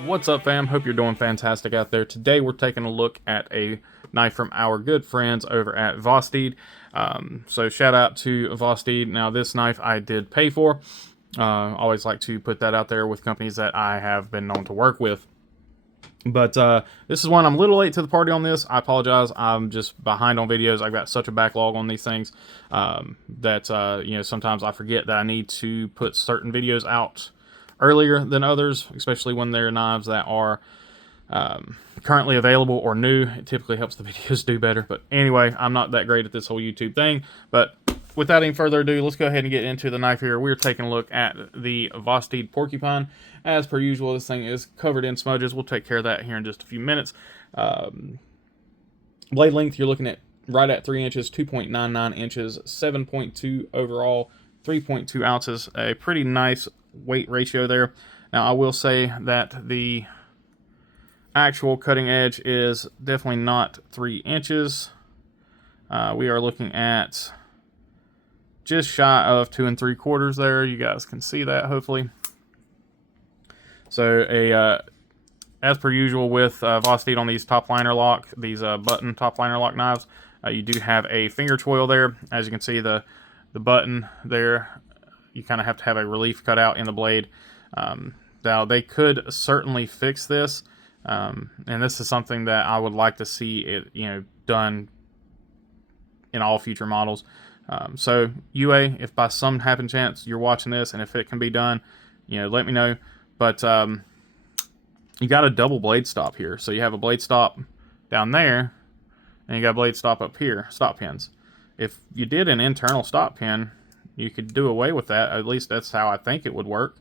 What's up, fam? Hope you're doing fantastic out there. Today we're taking a look at a knife from our good friends over at Vosteed. So shout out to Vosteed. Now this knife I did pay for. Always like to put that out there with companies that I have been known to work with. But this is one I'm a little late to the party on this. I apologize. I'm just behind on videos. I've got such a backlog on these things that sometimes I forget that I need to put certain videos out earlier than others, especially when they're knives that are currently available or new. It typically helps the videos do better. But anyway, I'm not that great at this whole YouTube thing. But without any further ado, let's go ahead and get into the knife here. We're taking a look at the Vosteed Porcupine. As per usual, this thing is covered in smudges. We'll take care of that here in just a few minutes. Blade length, you're looking at right at 3 inches, 2.99 inches, 7.2 overall, 3.2 ounces. A pretty nice weight ratio there. Now, I will say that the actual cutting edge is definitely not 3 inches. We are looking at just shy of 2 3/4 there. You guys can see that, hopefully. So as per usual with Vosteed on these top liner lock, these button top liner lock knives, you do have a finger choil there. As you can see, the button there, you kind of have to have a relief cut out in the blade. Now they could certainly fix this, and this is something that I would like to see it done in all future models. So UA, if by some happen chance you're watching this and if it can be done, let me know. But you got a double blade stop here. So you have a blade stop down there, and you got a blade stop up here, stop pins. If you did an internal stop pin, you could do away with that. At least that's how I think it would work.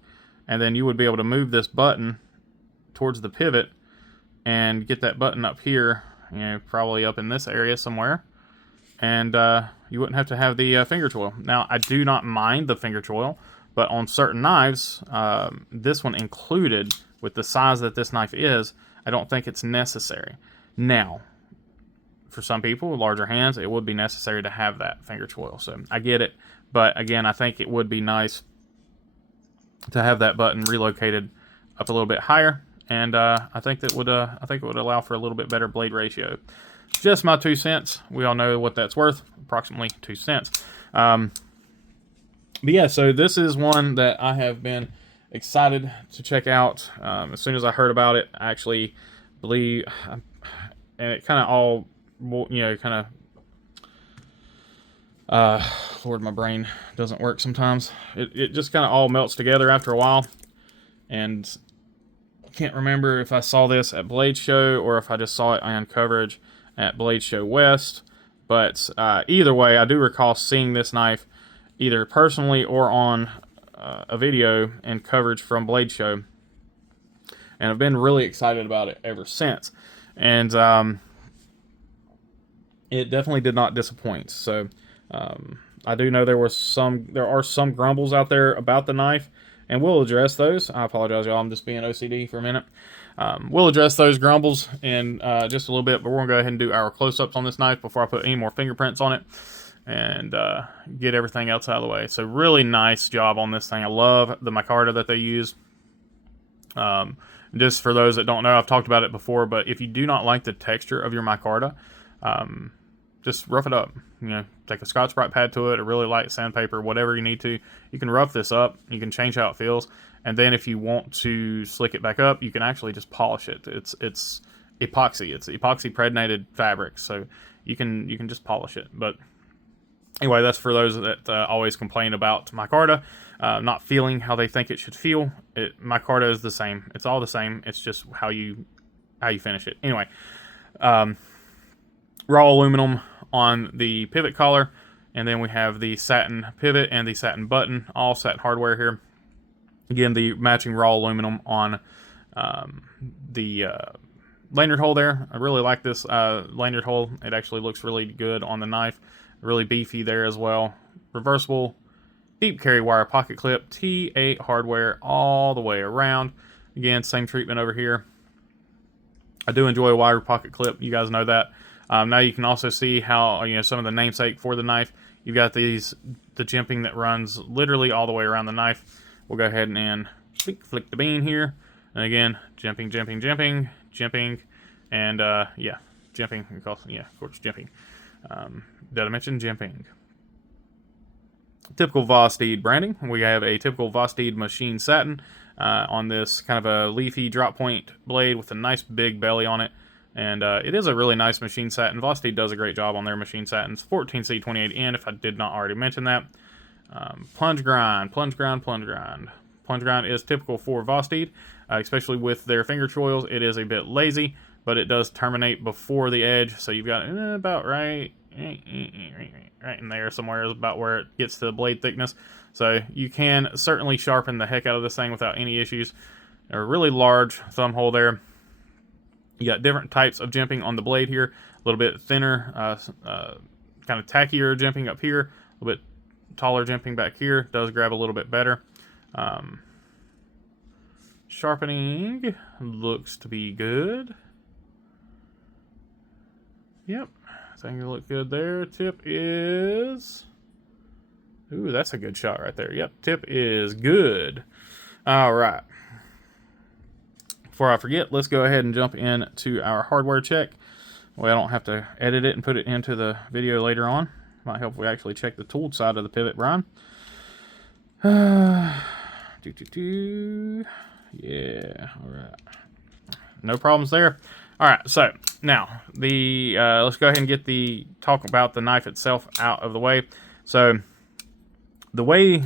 And then you would be able to move this button towards the pivot and get that button up here, probably up in this area somewhere. And you wouldn't have to have the finger choil. Now, I do not mind the finger choil, but on certain knives, this one included, with the size that this knife is, I don't think it's necessary. Now, for some people with larger hands, it would be necessary to have that finger choil. So I get it, but again, I think it would be nice to have that button relocated up a little bit higher, and I think it would allow for a little bit better blade ratio. Just my 2 cents. We all know what that's worth, approximately 2 cents. But yeah, so this is one that I have been excited to check out. As soon as I heard about it, I actually believe, and it kind of all, Lord, my brain doesn't work sometimes. It just kind of all melts together after a while, and I can't remember if I saw this at Blade Show or if I just saw it on coverage at Blade Show West. But either way, I do recall seeing this knife either personally or on a video and coverage from Blade Show, and I've been really excited about it ever since. And it definitely did not disappoint. So I do know there are some grumbles out there about the knife, and we'll address those. I apologize, y'all. I'm just being OCD for a minute. We'll address those grumbles in just a little bit, but we're gonna go ahead and do our close-ups on this knife before I put any more fingerprints on it, and get everything else out of the way. So really nice job on this thing. I love the micarta that they use. Just for those that don't know, I've talked about it before, but if you do not like the texture of your micarta, just rough it up. Take a Scotch-Brite pad to it, a really light sandpaper, whatever you need to. You can rough this up. You can change how it feels, and then if you want to slick it back up, you can actually just polish it. It's epoxy. It's epoxy-pregnated fabric, so you can just polish it. But anyway, that's for those that always complain about micarta not feeling how they think it should feel. Micarta is the same. It's all the same. It's just how you finish it. Anyway, raw aluminum on the pivot collar, and then we have the satin pivot and the satin button, all satin hardware here. Again, the matching raw aluminum on the lanyard hole there. I really like this lanyard hole. It actually looks really good on the knife. Really beefy there as well. Reversible deep carry wire pocket clip, T8 hardware all the way around. Again, same treatment over here. I do enjoy a wire pocket clip. You guys know that. Now you can also see how some of the namesake for the knife. You've got the jimping that runs literally all the way around the knife. We'll go ahead and flick the bean here. And again, jimping, jimping, jimping, jimping, and yeah, jimping. Yeah, of course, jimping. Did I mention jimping? Typical Vosteed branding. We have a typical Vosteed machine satin on this kind of a leafy drop point blade with a nice big belly on it. And it is a really nice machine satin. Vosteed does a great job on their machine satins. 14C28N, if I did not already mention that. Plunge grind, plunge grind, plunge grind. Plunge grind is typical for Vosteed, especially with their finger choils. It is a bit lazy, but it does terminate before the edge, so you've got about right in there somewhere is about where it gets to the blade thickness. So you can certainly sharpen the heck out of this thing without any issues. A really large thumb hole there. You got different types of jimping on the blade here. A little bit thinner, kind of tackier jimping up here. A little bit taller jimping back here. Does grab a little bit better. Sharpening looks to be good. Yep, I think it'll look good there. Tip is... Ooh, that's a good shot right there. Yep, tip is good. All right. Before I forget, let's go ahead and jump into our hardware check. Well, I don't have to edit it and put it into the video later on. Might help if we actually check the tooled side of the pivot, Brian. Yeah, all right. No problems there. All right, so now let's go ahead and get the talk about the knife itself out of the way. So the way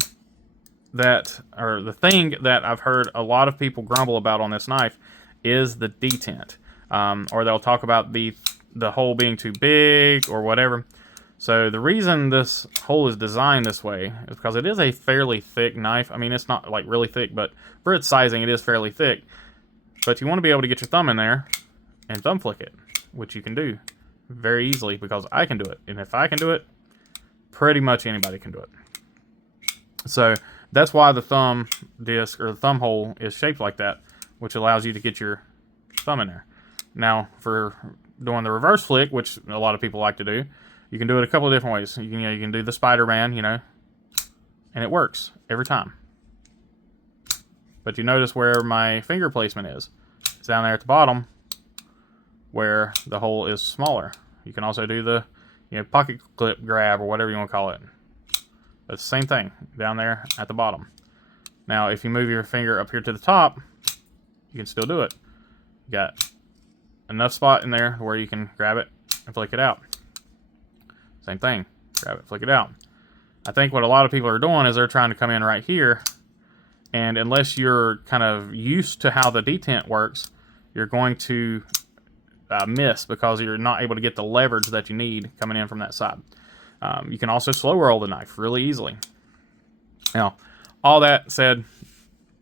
that, or the thing that I've heard a lot of people grumble about on this knife is the detent, or they'll talk about the hole being too big or whatever. So the reason this hole is designed this way is because it is a fairly thick knife. I mean, it's not like really thick, but for its sizing, it is fairly thick. But you want to be able to get your thumb in there and thumb flick it, which you can do very easily because I can do it. And if I can do it, pretty much anybody can do it. So that's why the thumb disc or the thumb hole is shaped like that, which allows you to get your thumb in there. Now, for doing the reverse flick, which a lot of people like to do, you can do it a couple of different ways. You can do the Spider-Man, and it works every time. But you notice where my finger placement is. It's down there at the bottom where the hole is smaller. You can also do the pocket clip grab or whatever you want to call it. It's the same thing down there at the bottom. Now, if you move your finger up here to the top, you can still do it. You got enough spot in there where you can grab it and flick it out. Same thing. Grab it, flick it out. I think what a lot of people are doing is they're trying to come in right here, and unless you're kind of used to how the detent works, you're going to miss because you're not able to get the leverage that you need coming in from that side. You can also slow roll the knife really easily. Now, all that said,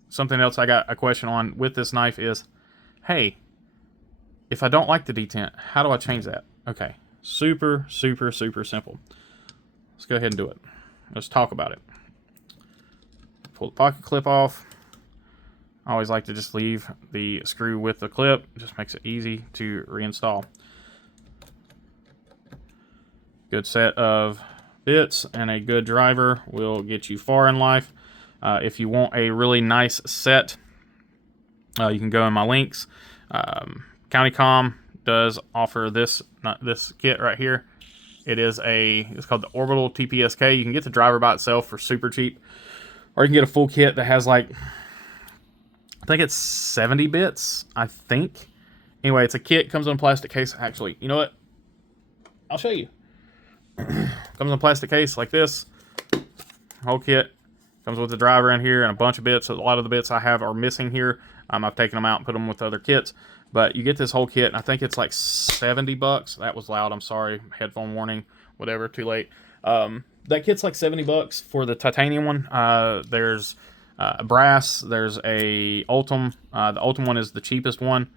something else I got a question on with this knife is, hey, if I don't like the detent, how do I change that? Okay, super, super, super simple. Let's go ahead and do it. Let's talk about it. Pull the pocket clip off. I always like to just leave the screw with the clip. It just makes it easy to reinstall. Good set of bits and a good driver will get you far in life. If you want a really nice set, you can go in my links. CountyCom does offer this kit right here. It's called the Orbital TPSK. You can get the driver by itself for super cheap, or you can get a full kit that has like, I think it's 70 bits, I think. Anyway, it's a kit, comes in a plastic case. Actually, you know what? I'll show you. Comes in a plastic case like this. Whole kit. Comes with the driver in here and a bunch of bits. A lot of the bits I have are missing here. I've taken them out and put them with other kits. But you get this whole kit, and I think it's like 70 bucks. That was loud, I'm sorry. Headphone warning, whatever, too late. That kit's like 70 bucks for the titanium one. There's a brass, there's a Ultim. The Ultim one is the cheapest one.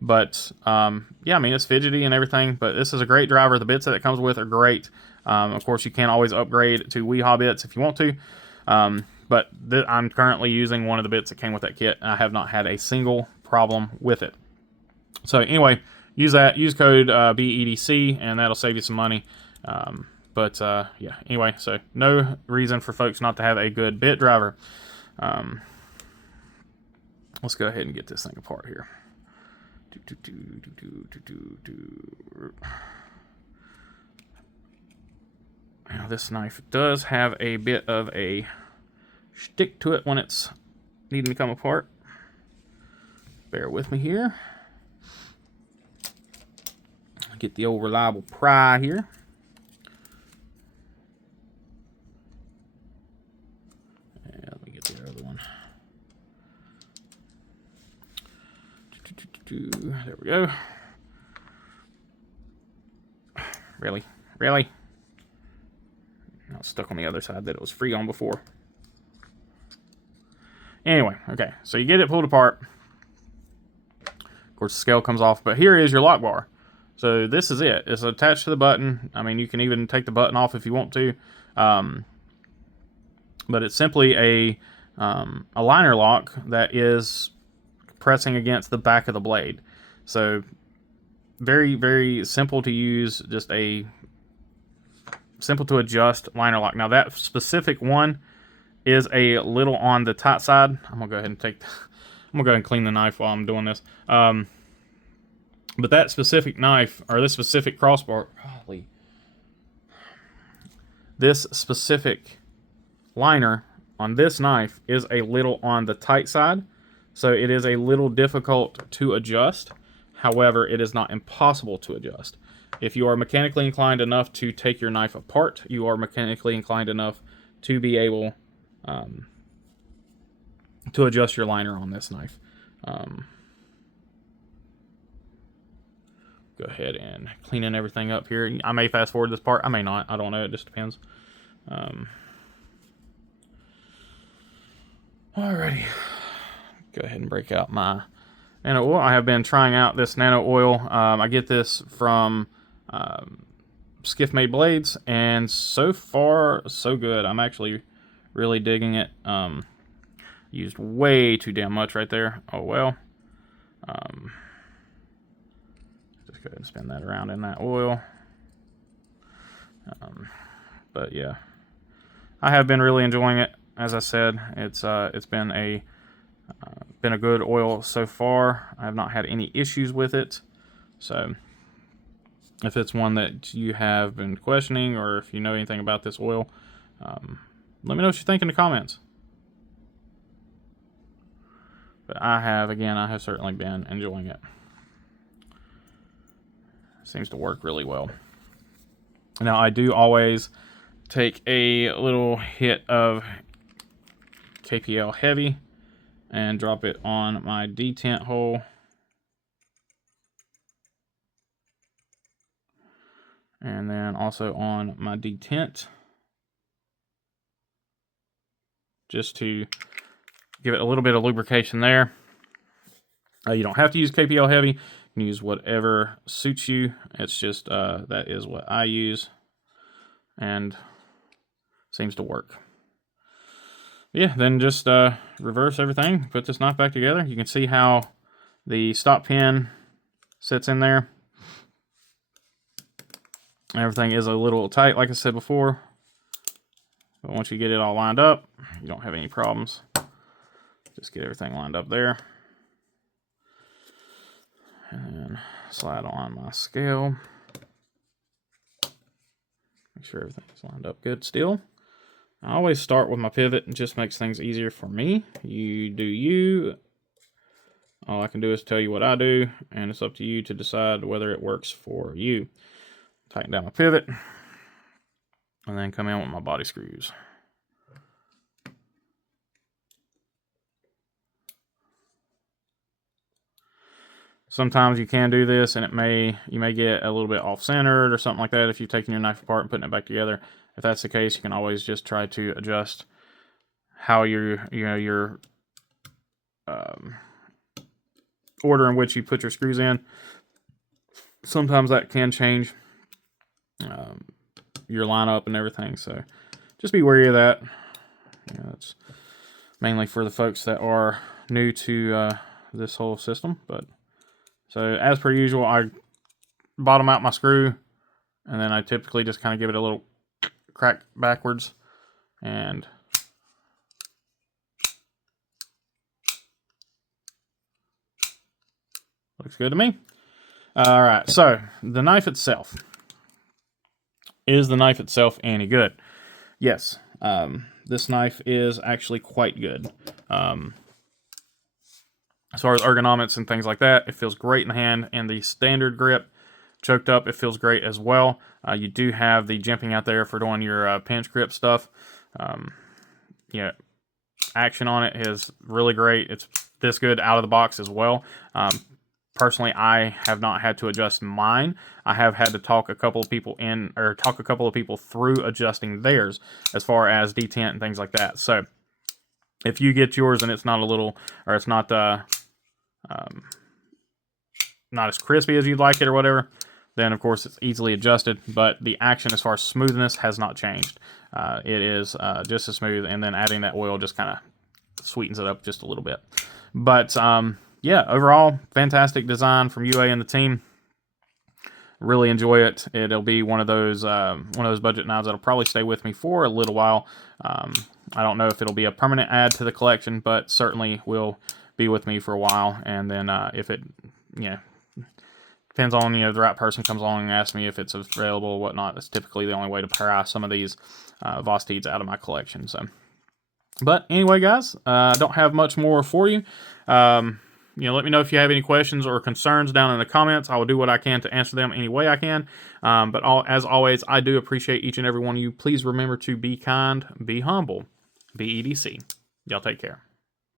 But, yeah, I mean, it's fidgety and everything. But this is a great driver. The bits that it comes with are great. Of course, you can always upgrade to Weehaw bits if you want to. But I'm currently using one of the bits that came with that kit, and I have not had a single problem with it. So anyway, use that. Use code BE.EDC, and that'll save you some money. Yeah, anyway, so no reason for folks not to have a good bit driver. let's go ahead and get this thing apart here. Now this knife does have a bit of a stick to it when it's needing to come apart. Bear with me here. Get the old reliable pry here. And let me get the other one. There we go. Really? Really? Now it's stuck on the other side that it was free on before. Anyway, okay, so you get it pulled apart. Of course, the scale comes off, but here is your lock bar. So this is it. It's attached to the button. I mean, you can even take the button off if you want to. But it's simply a liner lock that is pressing against the back of the blade. So very, very simple to use, just a simple to adjust liner lock. Now that specific one is a little on the tight side. I'm gonna go ahead and I'm gonna go ahead and clean the knife while I'm doing this. But that specific knife, or this specific crossbar, golly, this specific liner on this knife is a little on the tight side. So it is a little difficult to adjust. However, it is not impossible to adjust. If you are mechanically inclined enough to take your knife apart, you are mechanically inclined enough to be able to adjust your liner on this knife. Go ahead and cleaning everything up here. I may fast forward this part. I may not. I don't know. It just depends. Alrighty. Go ahead and break out my nano oil. I have been trying out this nano oil. I get this from Skiff Made Blades, and so far, so good. I'm actually really digging it. Used way too damn much right there. Oh well. Just go ahead and spin that around in that oil. But yeah, I have been really enjoying it. As I said, it's been a good oil so far. I have not had any issues with it. So if it's one that you have been questioning, or if you know anything about this oil, let me know what you think in the comments. But I have certainly been enjoying it. Seems to work really well. Now I do always take a little hit of KPL Heavy and drop it on my detent hole. And then also on my detent, just to give it a little bit of lubrication there. You don't have to use KPL Heavy. You can use whatever suits you. It's just that is what I use, and seems to work. Yeah, then just reverse everything, put this knife back together. You can see how the stop pin sits in there. Everything is a little tight, like I said before, but once you get it all lined up, you don't have any problems. Just get everything lined up there, and then slide on my scale. Make sure everything's lined up good still. I always start with my pivot. It just makes things easier for me. You do you. All I can do is tell you what I do, and it's up to you to decide whether it works for you. Tighten down my pivot, and then come in with my body screws. Sometimes you can do this, and you may get a little bit off-centered or something like that if you've taken your knife apart and putting it back together. If that's the case, you can always just try to adjust how your order in which you put your screws in. Sometimes that can change your lineup and everything, so just be wary of that. It's mainly for the folks that are new to this whole system. But so as per usual, I bottom out my screw, and then I typically just kind of give it a little crack backwards, and Looks good to me. All right, so the knife itself. Is the knife itself any good? Yes. This knife is actually quite good. As far as ergonomics and things like that, it feels great in the hand, and the standard grip, choked up, it feels great as well. You do have the jimping out there for doing your pinch grip stuff. Yeah, action on it is really great. It's this good out of the box as well. Personally, I have not had to adjust mine. I have had to talk a couple of people through adjusting theirs as far as detent and things like that. So if you get yours and it's not a little, or it's not not as crispy as you'd like it or whatever, then of course it's easily adjusted. But the action as far as smoothness has not changed. It is just as smooth, and then adding that oil just kind of sweetens it up just a little bit. But yeah, overall, fantastic design from UA and the team. Really enjoy it. It'll be one of those budget knives that'll probably stay with me for a little while. I don't know if it'll be a permanent add to the collection, but certainly will be with me for a while. And then if it, depends on, the right person comes along and asks me if it's available or whatnot. That's typically the only way to pry some of these Vosteeds out of my collection. So, but anyway, guys, I don't have much more for you. Let me know if you have any questions or concerns down in the comments. I will do what I can to answer them any way I can. But as always, I do appreciate each and every one of you. Please remember to be kind, be humble, be EDC. Y'all take care.